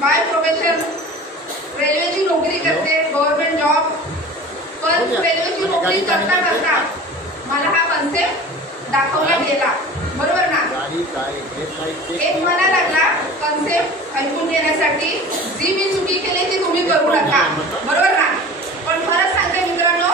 By profession रेल्वेची नोकरी करते, गव्हर्नमेंट जॉब. पण रेल्वेची नोकरी करता करता मला हा कन्सेप्ट दाखवला गेला, बरोबर ना. एक मला लागला कन्सेप्ट ऐकून घेण्यासाठी, जी मी चुकी केली ती तुम्ही करू नका, बरोबर ना. पण खरंच सांगते मित्रांनो,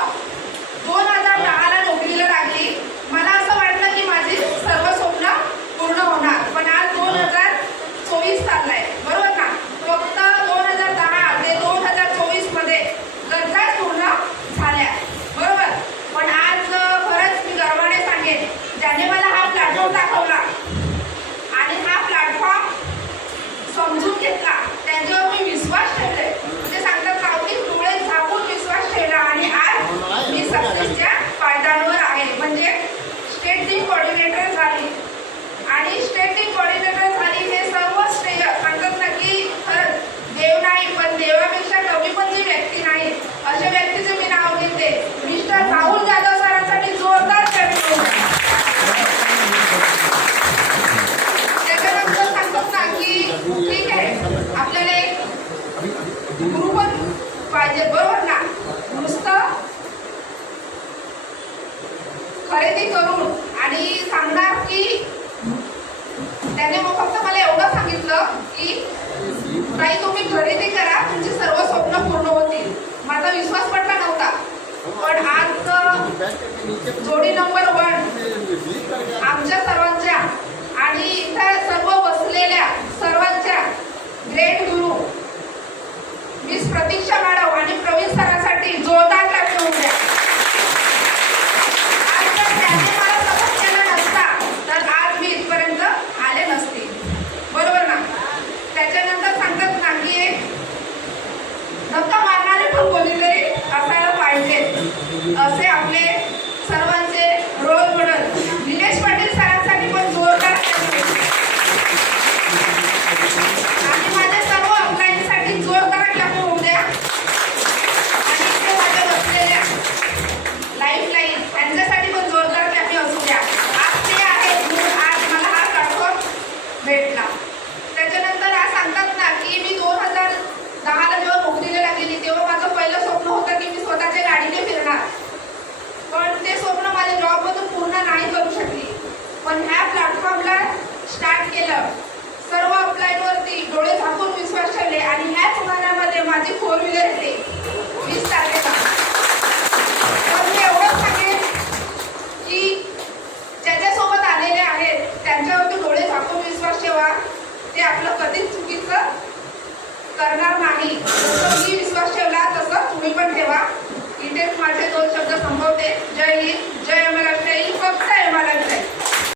2010 ला नोकरीला लागली. मला असं वाटलं की माझी सर्व स्वप्न पूर्ण होणार, पण आज 2024 चाललाय, बरोबर ना. फक्त 2010 ते 2024 मध्ये गरजाच पूर्ण झाल्या, बरोबर. पण आज खरंच मी गर्वाने सांगेन, ज्याने मला हा प्लॅटफॉर्म दाखवला आणि हा प्लॅटफॉर्म समजून घेतला, त्यांच्यावर मी विश्वास ठेवले. ते सांगतात ना की डोळे झाकून विश्वास ठेवला आणि आज मी सक्सेसच्या पायदानावर आहे. म्हणजे स्टेट टीम कोऑर्डिनेटर झाली आणि स्टेट टीम कोऑर्डिनेटर झाली, हे सर्व श्रेय सांगतात ना की खरंच देव नाही, पण देवापेक्षा कमी पण जी व्यक्ती नाही, अशा व्यक्तीचे मी नाव घेते, मिस्टर राहुल जाधव सरांसाठी जोरदार करतो. त्याच्यानंतर सांगतात ना की ठीक आहे, आपल्याला एक गुरु पण पाहिजे, बरोबर ना. नुसतं खरेदी करून आणि सांगणार की त्याने मग फक्त मला एवढं सांगितलं की ताई तुम्ही खरेदी करा, तुमची सर्व स्वप्न पूर्ण होतील. माझा विश्वास पटला नव्हता, पण आज जोडी नंबर 1 आमच्या सर्वांच्या आणि इथं सर्व बसलेल्या सर्वांच्या ग्रेट गुरु मिस प्रतीक्षा मॅडम आणि प्रवीण सरांसाठी जोरदार क्लॅप होऊ द्या. आज जर त्याने मला सपोर्ट केला नसता तर आज मी इथपर्यंत आले नसते, बरोबर ना. त्याच्यानंतर सांगतात ना की एक धक्का मारणारे पण कोणीतरी असायला पाहिजे, असे आपले सर्वांचे रोल मॉडेल निलेश पाटील सरांसाठी पण जोरदार आणि माझ्या सर्व अपलाईनसाठी जोरदार क्लॅप होऊ द्या. आणि इथे माझ्या बसलेल्या लाईफलाईन त्यांच्यासाठी पण जोरदार क्लॅप असू द्या. आज ते आहेत म्हणून आज मला हा प्लॅटफॉर्म भेटला. त्याच्यानंतर आज सांगतात ना की मी 2010 ला जेव्हा नोकरीला लागलेली तेव्हा माझं पहिलं स्वप्न होतं की मी स्वतःच्या गाडीने फिरणार, पण ते स्वप्न माझ्या जॉबमधून पूर्ण नाही करू शकली. पण ह्या प्लॅटफॉर्मला स्टार्ट केलं, सर्व अपलाईनवरती डोळे झाकून विश्वास ठेवले आणि ह्याच महिन्यामध्ये माझी 4 व्हीलर येते 20 तारखेला. पण मी एवढंच सांगेन की ज्याच्यासोबत आलेले आहेत त्यांच्यावरती डोळे झाकून विश्वास ठेवा, ते आपलं कधीच चुकीचं करणार नाही. मी विश्वास ठेवला